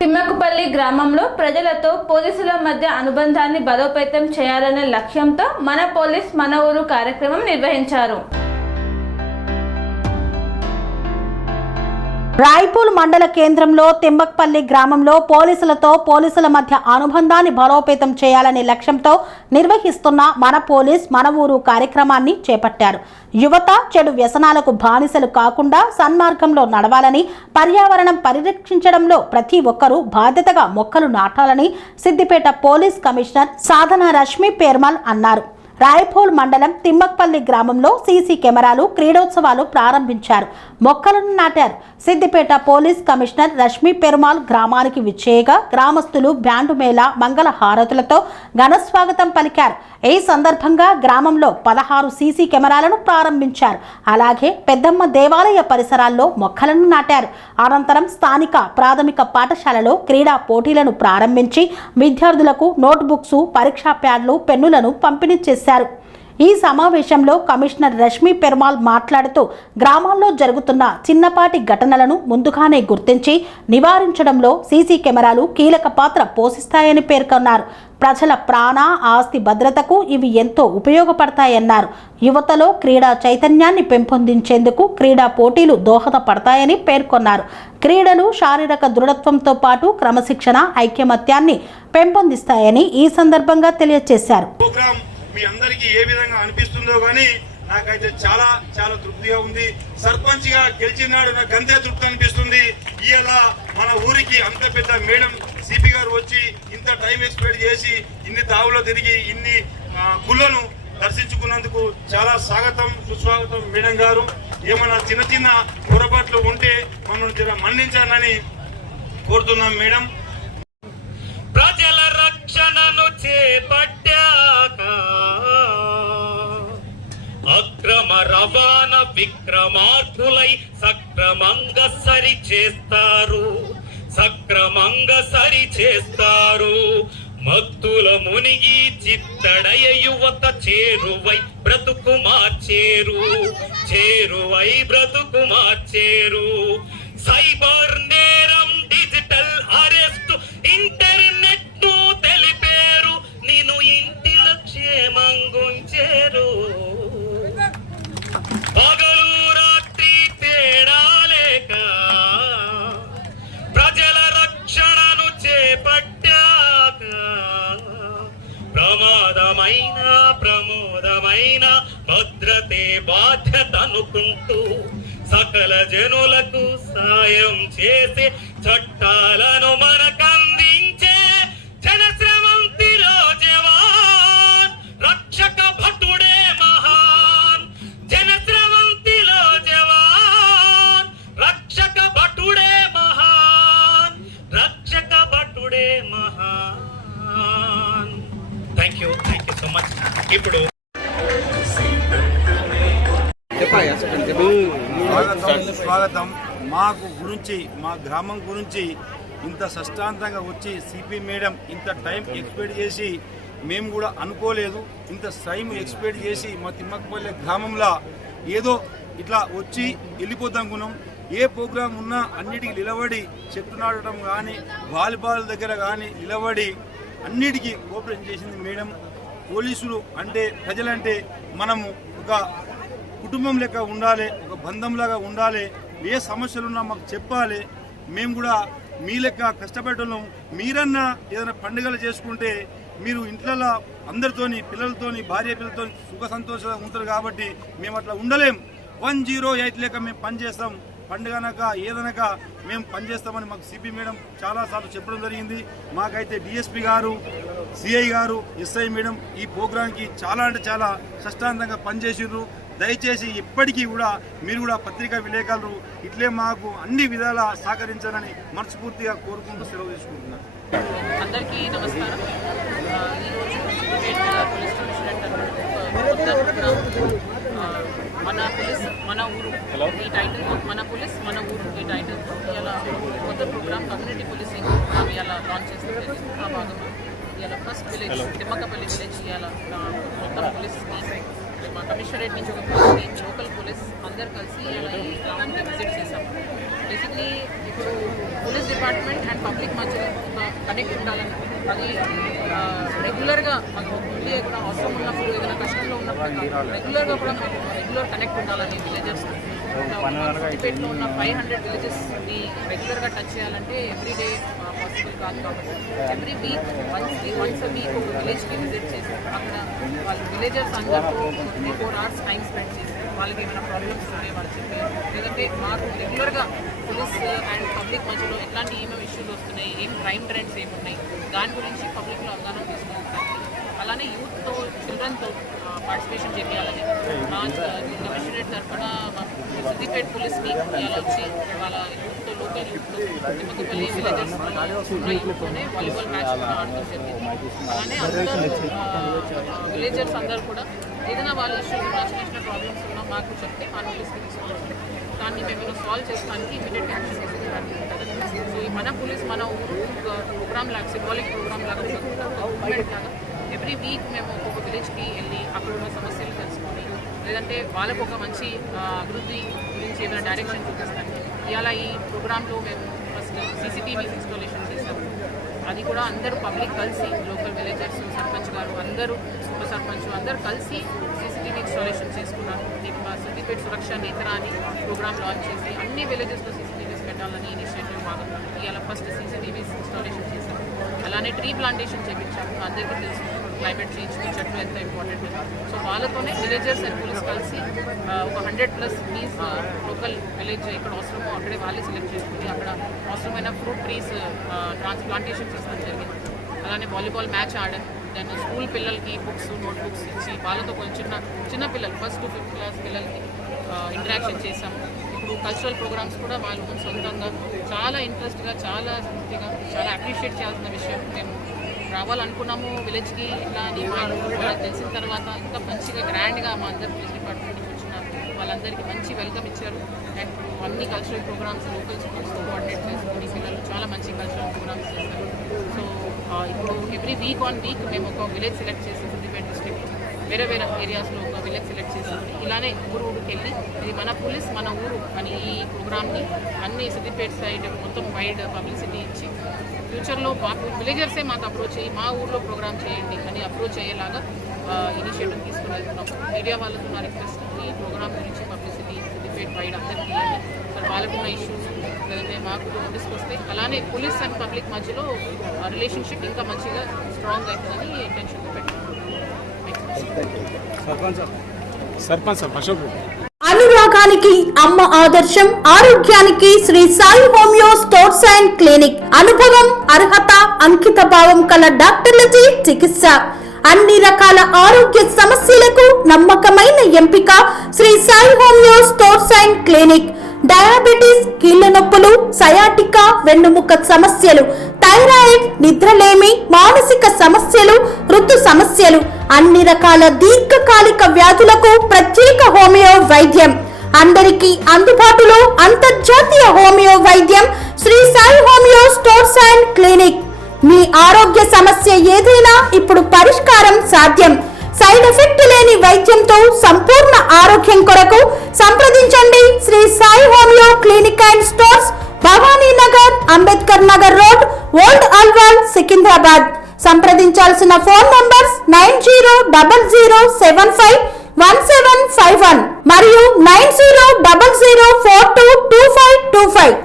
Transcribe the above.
తిమ్మకపల్లి గ్రామంలో ప్రజలతో పోలీసుల మధ్య అనుబంధాన్ని బలోపేతం చేయాలనే లక్ష్యంతో మన పోలీస్ మన ఊరు కార్యక్రమం నిర్వహించారు. రాయపూల్ మండల కేంద్రంలో తిమ్మకపల్లి గ్రామంలో పోలీసుల మధ్య అనుబంధాన్ని బలోపేతం చేయాలనే లక్ష్యంతో నిర్వహిస్తున్న మన పోలీస్ మన ఊరు కార్యక్రమాన్ని చేపట్టారు. యువత చెడు వ్యసనాలకు బానిసలు కాకుండా సన్మార్గంలో నడవాలని, పర్యావరణం పరిరక్షించడంలో ప్రతి ఒక్కరూ బాధ్యతగా మొక్కలు నాటాలని సిద్దిపేట పోలీస్ కమిషనర్ సాధన రష్మి పెర్మల్ అన్నారు. రాయపూల్ మండలం తిమ్మకపల్లి గ్రామంలో సీసీ కెమెరాలు క్రీడోత్సవాలు ప్రారంభించారు. మొక్కలను నాటారు. సిద్దిపేట పోలీస్ కమిషనర్ రష్మి పెరుమాల్ గ్రామానికి విచ్చేయగా గ్రామస్తులు బ్యాండు మేళ మంగళ హారతులతో ఘనస్వాగతం పలికారు. ఈ సందర్భంగా గ్రామంలో 16 సీసీ కెమెరాలను ప్రారంభించారు. అలాగే పెద్దమ్మ దేవాలయ పరిసరాల్లో మొక్కలను నాటారు. అనంతరం స్థానిక ప్రాథమిక పాఠశాలలో క్రీడా పోటీలను ప్రారంభించి విద్యార్థులకు నోట్బుక్స్, పరీక్షా ప్యాడ్లు, పెన్నులను పంపిణీ చేశారు. ఈ సమావేశంలో కమిషనర్ రష్మి పెర్మాల్ మాట్లాడుతూ గ్రామాల్లో జరుగుతున్న చిన్నపాటి ఘటనలను ముందుగానే గుర్తించి నివారించడంలో సీసీ కెమెరాలు కీలక పాత్ర పోషిస్తాయని పేర్కొన్నారు. ప్రజల ప్రాణ ఆస్తి భద్రతకు ఇవి ఎంతో ఉపయోగపడతాయన్నారు. యువతలో క్రీడా చైతన్యాన్ని పెంపొందించేందుకు క్రీడా పోటీలు దోహదపడతాయని పేర్కొన్నారు. క్రీడలు శారీరక దృఢత్వంతో పాటు క్రమశిక్షణ, ఐకమత్యాన్ని పెంపొందిస్తాయని ఈ సందర్భంగా తెలియజేశారు. మీ అందరికీ ఏ విధంగా అనిపిస్తుందో కానీ నాకైతే చాలా చాలా తృప్తిగా ఉంది. సర్పంచ్ గా గెలిచినాడు నాకు అంతే తృప్తి అనిపిస్తుంది. ఇవాళ మన ఊరికి అంత పెద్ద మేడం సిపి గారు వచ్చి ఇంత టైం ఎక్స్పెక్ట్ చేసి ఇన్ని తావులో తిరిగి ఇన్ని గుళ్ళను దర్శించుకున్నందుకు చాలా స్వాగతం, సుస్వాగతం మేడం గారు. ఏమన్నా చిన్న చిన్న పొరపాట్లు ఉంటే మనం మన్నించాలని కోరుతున్నాం మేడం. ప్రజల రక్షణను చేపట్టాక అక్రమ రవాణా విక్రమార్కులై సక్రమంగా సరిచేస్తారు. మత్తుల మునిగి చిత్తడయ యువత చేరువై బ్రతుకు మార్చేరు. సైబర్ నేరం, డిజిటల్ అరెస్ట్, ఇంటర్నెట్ ను తెలిపేరు, నేను ఇంటిలో క్షేమంగుంచేరు. పగలు రాత్రి తేడా లేక ప్రజల రక్షణను చేపట్టాక ప్రమోదమైన భద్రతే బాధ్యత అనుకుంటూ సకల జనులకు సాయం చేసే చట్టాలను మనకందించే జనశ్రవంతిలో జవాన్ రక్షక భటుడే మహాన్. జనశ్రవంతిలో జవాన్ రక్షక భటుడే మహాన్. Thank you so much. ఇప్పుడు స్వాగతం. మాకు గురించి, మా గ్రామం గురించి ఇంత సష్టాంతంగా వచ్చి సిపి మేడం ఇంత టైం ఎక్స్పెక్ట్ చేసి మేము కూడా అనుకోలేదు. ఇంత టైం ఎక్స్పెక్ట్ చేసి మా తిమ్మకపల్లి గ్రామంలో ఏదో ఇట్లా వచ్చి వెళ్ళిపోతాం. ఏ ప్రోగ్రాం ఉన్నా అన్నిటికీ నిలబడి చెట్టు నాటడం కానీ, వాలీబాల్ దగ్గర కానీ నిలబడి అన్నిటికీ కోఆపరేట్ చేసింది మేడం. పోలీసులు అంటే ప్రజలంటే మనము ఒక కుటుంబం లెక్క ఉండాలి, ఒక బంధంలాగా ఉండాలి. ఏ సమస్యలున్నా మాకు చెప్పాలి. మేము కూడా మీ లెక్క కష్టపడటం. మీరన్నా ఏదైనా పండుగలు చేసుకుంటే మీరు ఇంట్లో అందరితోని, పిల్లలతోని, భార్య పిల్లలతో సుఖ సంతోషంగా ఉంటారు కాబట్టి మేము అట్లా ఉండలేం. 108 లెక్క మేము పనిచేస్తాం. పండుగనక ఏదనక మేము పనిచేస్తామని మాకు సిపి మేడం చాలాసార్లు చెప్పడం జరిగింది. మాకైతే డిఎస్పి గారు, సిఐ గారు, ఎస్ఐ మేడం ఈ ప్రోగ్రాంకి చాలా అంటే చాలా సష్టాంతంగా పనిచేసిర్రు. దయచేసి ఇప్పటికీ కూడా మీరు కూడా పత్రికా విలేకరులు ఇట్లే మాకు అన్ని విధాలా సహకరించాలని మనస్ఫూర్తిగా కోరుకుంటూ సెలవు తీసుకుంటున్నాను. అందరికీ నమస్కారం. మన పోలీస్ మన ఊరు ఈ టైటిల్, మన పోలీస్ మన ఊరు ఈ టైటిల్తో ఇలా కొత్త ప్రోగ్రామ్ కమ్యూనిటీ పోలీసింగ్ ప్రోగ్రామ్ ఇలా లాంచ్ చేసిన జరిగింది. ఆ భాగంగా ఇలా ఫస్ట్ విలేజ్ తిమ్మకపల్లి విలేజ్ ఇలా మొత్తం పోలీస్ మా కమిషనరేట్ నుంచి ఒక లోకల్ పోలీస్ అందరు కలిసి ఇలా ఈ గ్రామానికి విజిట్ చేశాము. బేసిక్లీ ఇప్పుడు పోలీస్ డిపార్ట్మెంట్ అండ్ పబ్లిక్ మధ్యలో ఒక కనెక్ట్ ఉండాలని, అది రెగ్యులర్గా మాకు ఓన్లీ కూడా అవసరం ఉన్నప్పుడు ఏదైనా కష్టంలో ఉన్నప్పుడు రెగ్యులర్గా కూడా మాకు రెగ్యులర్ కనెక్ట్ ఉండాలని విలేజర్స్ సిద్దిపేటలో ఉన్న 500 విలేజెస్ని రెగ్యులర్గా టచ్ చేయాలంటే ఎవ్రీడే పాసిబుల్ కాదు. కాబట్టి ఎవ్రీ వీక్ వన్స్ అ వీక్ ఒక విలేజ్కి విజిట్ చేసి అక్కడ వాళ్ళ విలేజర్స్ అందరితో 3-4 hours టైం స్పెండ్ చేసి వాళ్ళకి ఏమైనా ప్రాబ్లమ్స్ ఉంటే వాళ్ళు చెప్పి, లేదంటే మాకు రెగ్యులర్గా పోలీస్ అండ్ పబ్లిక్ మధ్యలో ఎట్లాంటి ఏమేమి ఇష్యూలు వస్తున్నాయి, ఏం క్రైమ్ ట్రెండ్స్ ఏమున్నాయి దాని గురించి పబ్లిక్లో అవగాహన తీసుకుంటానికి, అలానే యూత్తో చిల్డ్రన్తో పార్టిసిపేషన్ చేయాలని కమిషనరేట్ తరఫున సిద్దిపేట పోలీస్ వీక్ ఇలా వచ్చి వాళ్ళ యూత్తో లోకల్ యూత్తో తిమ్మకపల్లి విలేజర్స్ ఉన్న యూత్తోనే వాలీబాల్ మ్యాచ్ ఆడటం జరిగింది. అలానే అందరూ విలేజర్స్ అందరూ కూడా ఏదైనా వాళ్ళ ఇష్యూస్ ఉన్నా చిన్న చిన్న ప్రాబ్లమ్స్ ఉన్నా మాకు చెప్తే మా నోటీస్కి తీసుకోవచ్చు, దాన్ని మేము సాల్వ్ చేయడానికి ఇమీడియట్ యాక్షన్ తీసుకోవడానికి ఉంటుంది. సో ఈ మన పోలీస్ మన ఊరు ప్రోగ్రామ్ లాగా సింబాలిక్ ప్రోగ్రామ్ లాగా మూవ్మెంట్ లాగా ఎవ్రీ వీక్ మేము ఒక్కొక్క విలేజ్కి వెళ్ళి అక్కడ ఉన్న సమస్యలు తెలుసుకొని, లేదంటే వాళ్ళకు ఒక మంచి అభివృద్ధి గురించి ఏదైనా డైరెక్షన్ చూపిస్తాను. ఇవాళ ఈ ప్రోగ్రాంలో మేము ఫస్ట్ CCTVs ఇన్స్టాలేషన్ చేశాము. అది కూడా అందరూ పబ్లిక్ కలిసి లోకల్ విలేజర్స్, సర్పంచ్ గారు అందరూ, ఉప సర్పంచ్ అందరూ కలిసి CCTV ఇన్స్టాలేషన్ చేసుకున్నారు. దీనికి మా సిద్దిపేట సురక్ష నేత్ర అని ప్రోగ్రామ్ లాంచ్ చేసి అన్ని విలేజెస్లో CCTVs పెట్టాలని ఇనిషియేటివ్ భాగంగా ఇవాళ ఫస్ట్ CCTVs ఇన్స్టాలేషన్ చేశాము. అలానే ట్రీ ప్లాంటేషన్ చేయించాము. అందరికీ తెలుసు క్లైమేట్ చేంజ్కి చెట్లు ఎంత ఇంపార్టెంట్. సో వాళ్ళతోనే విలేజర్స్ అండ్ పోలీస్ కలిసి ఒక 100+ ట్రీస్ లోకల్ విలేజ్ ఎక్కడ అవసరమో అక్కడే వాళ్ళే సెలెక్ట్ చేసుకుని అక్కడ అవసరమైన ఫ్రూట్ ట్రీస్ ప్లాంటేషన్ చేయడం జరిగింది. అలానే వాలీబాల్ మ్యాచ్ ఆడడం, దాన్ని స్కూల్ పిల్లలకి బుక్స్ నోట్బుక్స్ ఇచ్చి వాళ్ళతో కొంచెం చిన్న పిల్లలు 1st to 5th క్లాస్ పిల్లలకి ఇంటరాక్షన్ చేశాము. ఇప్పుడు కల్చరల్ ప్రోగ్రామ్స్ కూడా వాళ్ళు సొంతంగా చాలా ఇంట్రెస్ట్గా, చాలా స్ఫూర్తిగా, చాలా అప్రిషియేట్ చేయాల్సిన విషయం. మేము రావాలనుకున్నాము విలేజ్కి ఇట్లా అని వాళ్ళకి తెలిసిన తర్వాత ఇంకా మంచిగా గ్రాండ్గా మా అందరు పోలీస్ డిపార్ట్మెంట్కి వచ్చినారు. వాళ్ళందరికీ మంచి వెల్కమ్ ఇచ్చారు. అండ్ అన్ని కల్చరల్ ప్రోగ్రామ్స్ లోకల్ స్కూల్స్తో కోఆర్డినేట్ చేసుకుని పిల్లలు చాలా మంచి కల్చరల్ ప్రోగ్రామ్స్ చేస్తారు. సో ఇప్పుడు ఎవ్రీ వీక్ ఆన్ వీక్ మేము ఒక విలేజ్ సెలెక్ట్ చేసి సిద్దిపేట డిస్ట్రిక్ట్ వేరే వేరే ఏరియాస్లో ఒక విలేజ్ సెలెక్ట్ చేసుకుని ఇలానే ఊరికి వెళ్ళి ఇది మన పోలీస్ మన ఊరు అని ఈ ప్రోగ్రామ్ని అన్ని సిద్దిపేట సైడ్ మొత్తం వైడ్ పబ్లిసిటీ ఇచ్చి ఫ్యూచర్లో విలేజర్సే మాకు అప్రోచ్ అయ్యి మా ఊర్లో ప్రోగ్రామ్ చేయండి అని అప్రోచ్ అయ్యేలాగా ఇనిషియేటివ్ తీసుకుని వెళ్తున్నాం. మీడియా వాళ్ళతో నా రిక్వెస్ట్, ఈ ప్రోగ్రామ్ గురించి పబ్లిసిటీ సిద్దిపేట వైడ్ అందరికీ ఇవ్వండి. సో వాళ్ళకున్న ఇష్యూస్ లేదంటే మాకు నోటీస్కి వస్తే అలానే పోలీస్ అండ్ పబ్లిక్ మధ్యలో రిలేషన్షిప్ ఇంకా మంచిగా స్ట్రాంగ్ అవుతుందని ఇంటెన్షన్తో పెట్టాం. అనురాగానికి అమ్మ ఆదర్శం, ఆరోగ్యానికి Shri Sai homeo stores and clinic. అనుభవం, అర్హత, అంకిత భావం కల డాక్టర్లచే చికిత్స. అన్ని రకాల ఆరోగ్య సమస్యలకు నమ్మకమైన ఎంపిక Shri Sai homeo stores and clinic. Diabetes, కీళ్ల నొప్పులు, సయాటికా, వెన్నుముక సమస్యలు, థైరాయిడ్, నిద్రలేమి, మానసిక సమస్యలు, ఋతు సమస్యలు, అన్ని రకాల దీర్ఘకాలిక వ్యాధులకు ప్రత్యేక హోమియో వైద్యం. అందరికీ అందుబాటులో అంతర్జాతీయ హోమియో వైద్యం Shri Sai homeo stores and clinic. మీ ఆరోగ్య సమస్య ఏదైనా ఇప్పుడు పరిష్కారం సాధ్యం. సైడ్ ఎఫెక్ట్ లేని వైద్యంతో సంపూర్ణ ఆరోగ్యం కొరకు సంప్రదించండి Shri Sai homeo clinic and stores, Bhavani Nagar, Ambedkar Nagar road, old Alwal, Secunderabad. సంప్రదించాల్సిన ఫోన్ నంబర్స్ 9000751751 మరియు 9000422525.